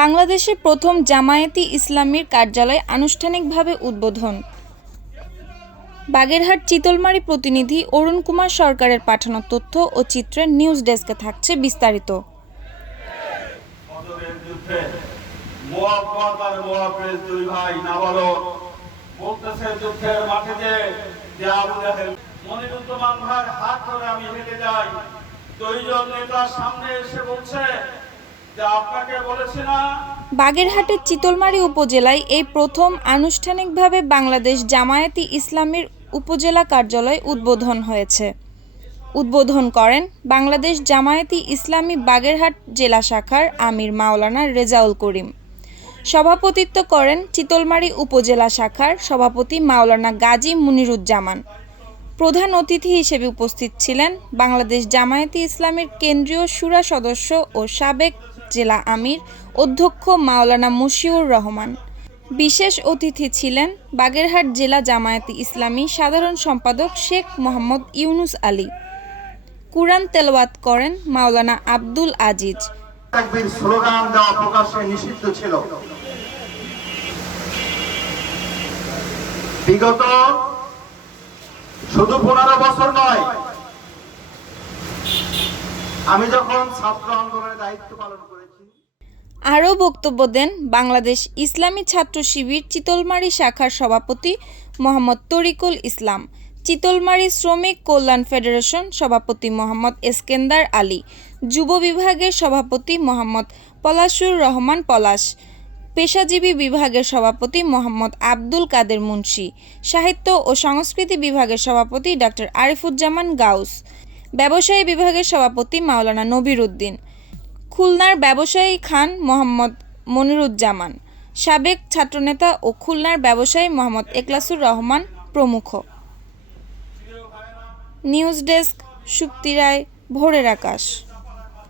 বাংলাদেশে প্রথম জামায়াতি ইসলামীর কার্যালয় আনুষ্ঠানিকভাবে উদ্বোধন। বাগেরহাট চিতলমারি প্রতিনিধি অরুণ কুমার সরকারের পাঠানো তথ্য ও চিত্রের নিউজ ডেস্কে থাকছে বিস্তারিত। সামনে এসে বলছে বাগেরহাটের চিতলমারি উপজেলায় এই প্রথম আনুষ্ঠানিকভাবে বাংলাদেশ জামায়াতি ইসলামীর উপজেলা কার্যালয় উদ্বোধন হয়েছে। উদ্বোধন করেন বাংলাদেশ জামায়াতি ইসলামী বাগেরহাট জেলা শাখার আমির মাওলানা রেজাউল করিম। সভাপতিত্ব করেন চিতলমারি উপজেলা শাখার সভাপতি মাওলানা গাজী মুনিরুজ্জামান। প্রধান অতিথি হিসেবে উপস্থিত ছিলেন বাংলাদেশ জামায়াতি ইসলামের কেন্দ্রীয় সুরা সদস্য ও সাবেক জেলা আমির অধ্যক্ষ মাওলানা মুশিউর রহমান। বিশেষ অতিথি ছিলেন বাগেরহাট জেলা জামায়াতে ইসলামী সাধারণ সম্পাদক শেখ মোহাম্মদ ইউনুস আলী। কুরআন তেলাওয়াত করেন মাওলানা আব্দুল আজিজ। বিগত শুধু পনেরো বছর নয় আমি যখন ছাত্র আন্দোলনের দায়িত্ব পালন আরও বক্তব্য দেন বাংলাদেশ ইসলামী ছাত্র শিবির চিতলমারি শাখার সভাপতি মোহাম্মদ তরিকুল ইসলাম, চিতলমারি শ্রমিক কল্যাণ ফেডারেশন সভাপতি মোহাম্মদ এসকেন্দার আলী, যুব বিভাগের সভাপতি মোহাম্মদ পলাশুর রহমান পলাশ, পেশাজীবী বিভাগের সভাপতি মোহাম্মদ আব্দুল কাদের মুন্সি, সাহিত্য ও সংস্কৃতি বিভাগের সভাপতি ডক্টর আরিফুজ্জামান গাউস ব্যবসায়ী বিভাগের সভাপতি মাওলানা নবির উদ্দিন, খুলনার ব্যবসায়ী খান মোহাম্মদ মনিরুজ্জামান, সাবেক ছাত্রনেতা ও খুলনার ব্যবসায়ী মোহাম্মদ একলাসুর রহমান প্রমুখ। নিউজ ডেস্ক সুক্তি রায়, ভোরের আকাশ।